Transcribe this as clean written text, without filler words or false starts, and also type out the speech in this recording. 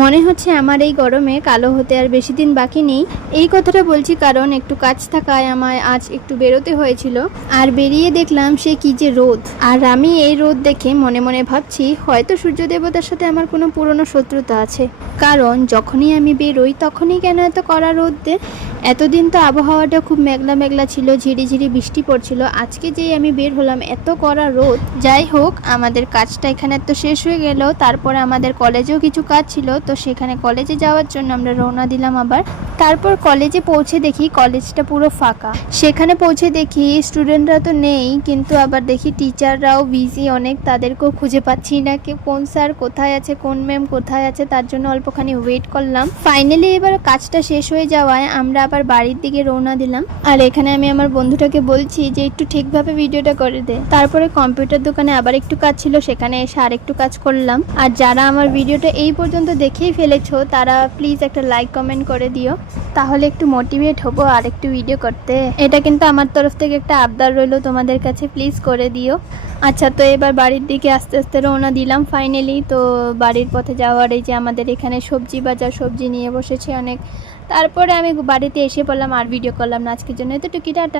মনে হচ্ছে আমার এই গরমে কালো হতে আর বেশি দিন বাকি নেই। এই কথাটা বলছি কারণ একটু কাজ থাকায় আমায় আজ একটু বেরোতে হয়েছিল, আর বেরিয়ে দেখলাম সে কি যে রোদ। আর আমি এই রোদ দেখে মনে মনে ভাবছি হয়তো সূর্য দেবতার সাথে আমার কোনো পুরনো শত্রুতা আছে, কারণ যখনই আমি বেরোই তখনই কেন এত কড়া রোদ দেয়। এতদিন তো আবহাওয়াটা খুব মেঘলা মেঘলা ছিল, ঝিরিঝিরি বৃষ্টি পড়ছিল, আজকে যেই আমি বের হলাম এত কড়া রোদ। যাই হোক, আমাদের কাজটা এখানে তো শেষ হয়ে গেল, তারপরে আমাদের কলেজেও কিছু কাজ ছিল, তো সেখানে কলেজে যাওয়ার জন্য আমরা রওনা দিলাম আবার। তারপর কলেজে পৌঁছে দেখি কলেজটা পুরো ফাঁকা। সেখানে পৌঁছে দেখি স্টুডেন্টরা তো নেই, কিন্তু আবার দেখি টিচাররাও বিজি অনেক, তাদেরকেও খুঁজে পাচ্ছি না, কে কোন স্যার কোথায় আছে, কোন ম্যাম কোথায় আছে, তার জন্য অল্পখানি ওয়েট করলাম। ফাইনালি এবার কাজটা শেষ হয়ে যাওয়ায় আমরা আবার বাড়ির দিকে রওনা দিলাম। আর এখানে আমি আমার বন্ধুটাকে বলছি যে একটু ঠিকভাবে ভিডিওটা করে দে। তারপরে কম্পিউটার দোকানে আবার একটু কাজ ছিল, সেখানে এসে আরেকটু কাজ করলাম। আর যারা আমার ভিডিওটা এই পর্যন্ত দেখেই ফেলেছো তারা প্লিজ একটা লাইক কমেন্ট করে দিও, তাহলে একটু মোটিভেট হবো আর একটু ভিডিও করতে। এটা কিন্তু আমার তরফ থেকে একটা আবদার রইলো তোমাদের কাছে, প্লিজ করে দিও। আচ্ছা, তো এবার বাড়ির দিকে আস্তে আস্তে রওনা দিলাম ফাইনালি। তো বাড়ির পথে যাওয়ার এই যে আমাদের এখানে সবজি বাজার, সবজি নিয়ে বসেছে অনেক। তারপরে আমি বাড়িতে এসে পড়লাম, আর ভিডিও করলাম না আজকের জন্য, এতটুকু। টাটা।